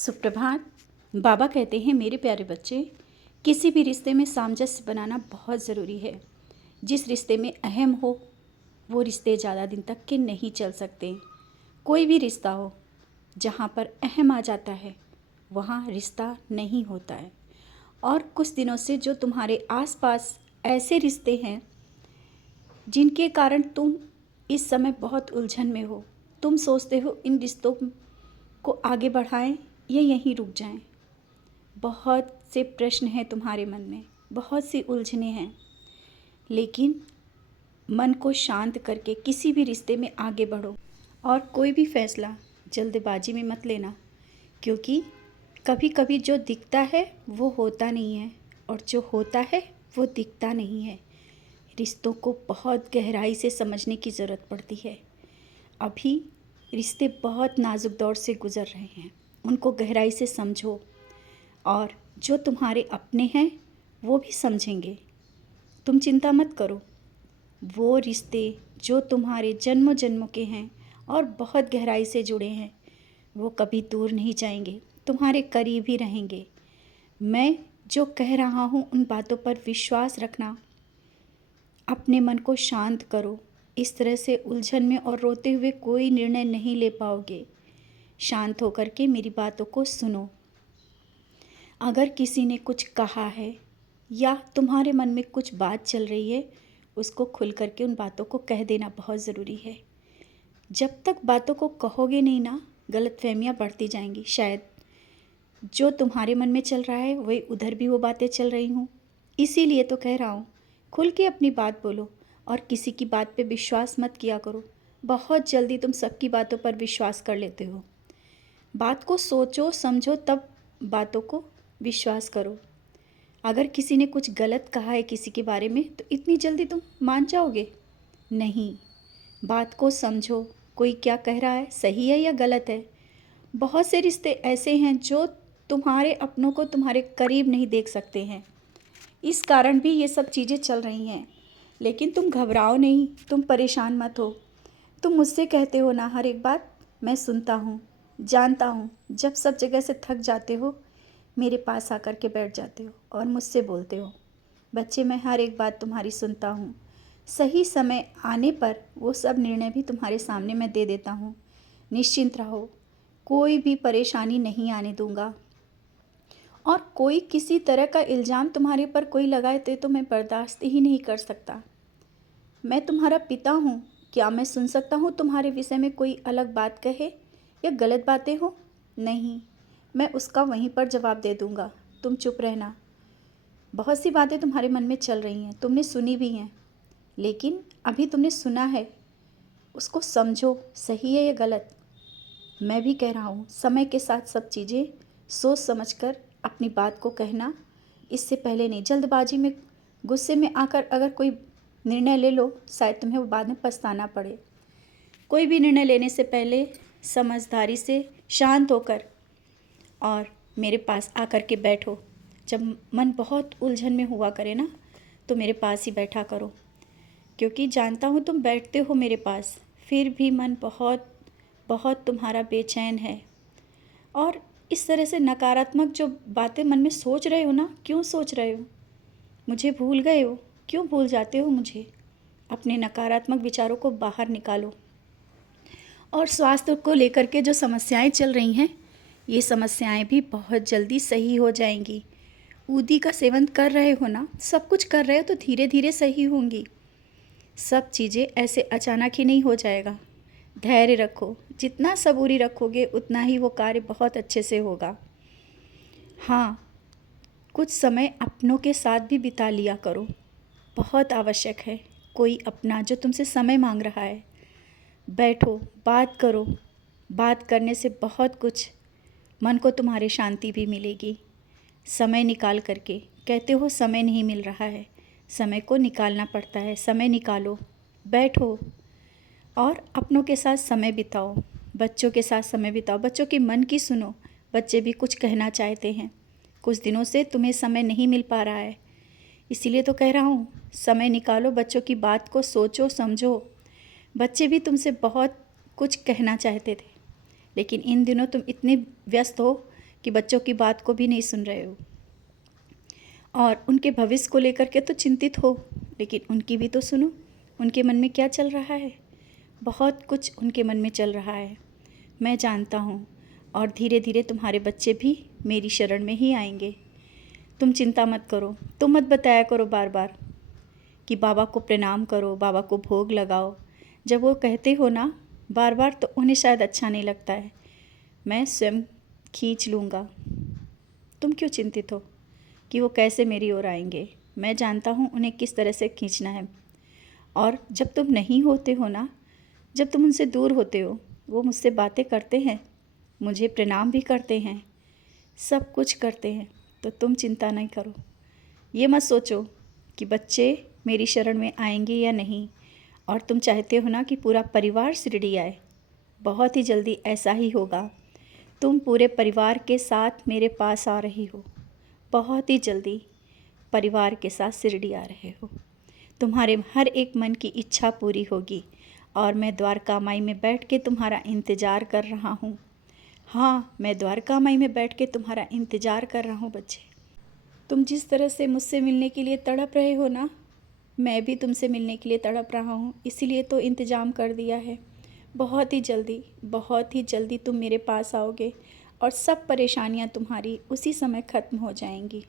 सुप्रभात। बाबा कहते हैं, मेरे प्यारे बच्चे, किसी भी रिश्ते में सामंजस्य बनाना बहुत ज़रूरी है। जिस रिश्ते में अहम हो वो रिश्ते ज़्यादा दिन तक के नहीं चल सकते। कोई भी रिश्ता हो, जहाँ पर अहम आ जाता है वहाँ रिश्ता नहीं होता है। और कुछ दिनों से जो तुम्हारे आसपास ऐसे रिश्ते हैं जिनके कारण तुम इस समय बहुत उलझन में हो, तुम सोचते हो इन रिश्तों को आगे बढ़ाएं या यहीं रुक जाएं। बहुत से प्रश्न हैं तुम्हारे मन में, बहुत सी उलझनें हैं, लेकिन मन को शांत करके किसी भी रिश्ते में आगे बढ़ो और कोई भी फैसला जल्दबाजी में मत लेना, क्योंकि कभी कभी जो दिखता है वो होता नहीं है और जो होता है वो दिखता नहीं है। रिश्तों को बहुत गहराई से समझने की ज़रूरत पड़ती है। अभी रिश्ते बहुत नाजुक दौर से गुज़र रहे हैं, उनको गहराई से समझो और जो तुम्हारे अपने हैं वो भी समझेंगे। तुम चिंता मत करो, वो रिश्ते जो तुम्हारे जन्मों जन्मों के हैं और बहुत गहराई से जुड़े हैं वो कभी दूर नहीं जाएंगे, तुम्हारे करीब ही रहेंगे। मैं जो कह रहा हूँ उन बातों पर विश्वास रखना, अपने मन को शांत करो। इस तरह से उलझन में और रोते हुए कोई निर्णय नहीं ले पाओगे। शांत होकर के मेरी बातों को सुनो। अगर किसी ने कुछ कहा है या तुम्हारे मन में कुछ बात चल रही है, उसको खुल करके उन बातों को कह देना बहुत ज़रूरी है। जब तक बातों को कहोगे नहीं ना, गलतफहमियां बढ़ती जाएंगी। शायद जो तुम्हारे मन में चल रहा है वही उधर भी वो बातें चल रही हूँ। इसीलिए तो कह रहा हूँ, खुल के अपनी बात बोलो और किसी की बात पे विश्वास मत किया करो। बहुत जल्दी तुम सबकी बातों पर विश्वास कर लेते हो। बात को सोचो समझो तब बातों को विश्वास करो। अगर किसी ने कुछ गलत कहा है किसी के बारे में तो इतनी जल्दी तुम मान जाओगे? नहीं, बात को समझो, कोई क्या कह रहा है, सही है या गलत है। बहुत से रिश्ते ऐसे हैं जो तुम्हारे अपनों को तुम्हारे करीब नहीं देख सकते हैं, इस कारण भी ये सब चीज़ें चल रही हैं। लेकिन तुम घबराओ नहीं, तुम परेशान मत हो। तुम मुझसे कहते हो ना हर एक बात, मैं सुनता हूँ, जानता हूँ। जब सब जगह से थक जाते हो मेरे पास आकर के बैठ जाते हो और मुझसे बोलते हो, बच्चे मैं हर एक बात तुम्हारी सुनता हूँ। सही समय आने पर वो सब निर्णय भी तुम्हारे सामने मैं दे देता हूँ। निश्चिंत रहो, कोई भी परेशानी नहीं आने दूंगा। और कोई किसी तरह का इल्ज़ाम तुम्हारे पर कोई लगाए तो मैं बर्दाश्त ही नहीं कर सकता। मैं तुम्हारा पिता हूँ, क्या मैं सुन सकता हूँ तुम्हारे विषय में कोई अलग बात कहे या गलत बातें हो? नहीं, मैं उसका वहीं पर जवाब दे दूँगा। तुम चुप रहना। बहुत सी बातें तुम्हारे मन में चल रही हैं, तुमने सुनी भी हैं, लेकिन अभी तुमने सुना है उसको समझो, सही है या गलत। मैं भी कह रहा हूँ, समय के साथ सब चीज़ें सोच समझकर अपनी बात को कहना, इससे पहले नहीं। जल्दबाजी में गुस्से में आकर अगर कोई निर्णय ले लो, शायद तुम्हें वो बाद में पछताना पड़े। कोई भी निर्णय लेने से पहले समझदारी से शांत होकर और मेरे पास आकर के बैठो। जब मन बहुत उलझन में हुआ करे ना, तो मेरे पास ही बैठा करो, क्योंकि जानता हूँ तुम बैठते हो मेरे पास, फिर भी मन बहुत बहुत तुम्हारा बेचैन है। और इस तरह से नकारात्मक जो बातें मन में सोच रहे हो ना, क्यों सोच रहे हो? मुझे भूल गए हो? क्यों भूल जाते हो मुझे? अपने नकारात्मक विचारों को बाहर निकालो। और स्वास्थ्य को लेकर के जो समस्याएं चल रही हैं, ये समस्याएं भी बहुत जल्दी सही हो जाएंगी। ऊदी का सेवन कर रहे हो ना, सब कुछ कर रहे हो तो धीरे धीरे सही होंगी। सब चीज़ें ऐसे अचानक ही नहीं हो जाएगा। धैर्य रखो, जितना सबूरी रखोगे उतना ही वो कार्य बहुत अच्छे से होगा। हाँ, कुछ समय अपनों के साथ भी बिता लिया करो, बहुत आवश्यक है। कोई अपना जो तुमसे समय मांग रहा है, बैठो, बात करो। बात करने से बहुत कुछ मन को तुम्हारे शांति भी मिलेगी। समय निकाल करके, कहते हो समय नहीं मिल रहा है, समय को निकालना पड़ता है। समय निकालो, बैठो और अपनों के साथ समय बिताओ। बच्चों के साथ समय बिताओ, बच्चों के मन की सुनो। बच्चे भी कुछ कहना चाहते हैं, कुछ दिनों से तुम्हें समय नहीं मिल पा रहा है, इसीलिए तो कह रहा हूँ, समय निकालो, बच्चों की बात को सोचो समझो। बच्चे भी तुमसे बहुत कुछ कहना चाहते थे, लेकिन इन दिनों तुम इतने व्यस्त हो कि बच्चों की बात को भी नहीं सुन रहे हो और उनके भविष्य को लेकर के तो चिंतित हो, लेकिन उनकी भी तो सुनो। उनके मन में क्या चल रहा है? बहुत कुछ उनके मन में चल रहा है, मैं जानता हूँ। और धीरे धीरे तुम्हारे बच्चे भी मेरी शरण में ही आएंगे। तुम चिंता मत करो। तुम मत बताया करो बार बार कि बाबा को प्रणाम करो, बाबा को भोग लगाओ। जब वो कहते हो ना बार बार, तो उन्हें शायद अच्छा नहीं लगता है। मैं स्वयं खींच लूँगा। तुम क्यों चिंतित हो कि वो कैसे मेरी ओर आएंगे? मैं जानता हूँ उन्हें किस तरह से खींचना है। और जब तुम नहीं होते हो ना, जब तुम उनसे दूर होते हो, वो मुझसे बातें करते हैं, मुझे प्रणाम भी करते हैं, सब कुछ करते हैं। तो तुम चिंता नहीं करो। ये मत सोचो कि बच्चे मेरी शरण में आएंगे या नहीं। और तुम चाहते हो ना कि पूरा परिवार शिरडी आए। बहुत ही जल्दी ऐसा ही होगा। तुम पूरे परिवार के साथ मेरे पास आ रही हो। बहुत ही जल्दी परिवार के साथ शिरडी आ रहे हो। तुम्हारे हर एक मन की इच्छा पूरी होगी। और मैं द्वारका माई में बैठ के तुम्हारा इंतज़ार कर रहा हूँ। हाँ, मैं द्वारका माई में बैठ के तुम्हारा इंतज़ार कर रहा हूँ बच्चे। तुम जिस तरह से मुझसे मिलने के लिए तड़प रहे हो ना, मैं भी तुमसे मिलने के लिए तड़प रहा हूँ। इसीलिए तो इंतज़ाम कर दिया है। बहुत ही जल्दी तुम मेरे पास आओगे और सब परेशानियाँ तुम्हारी उसी समय ख़त्म हो जाएंगी।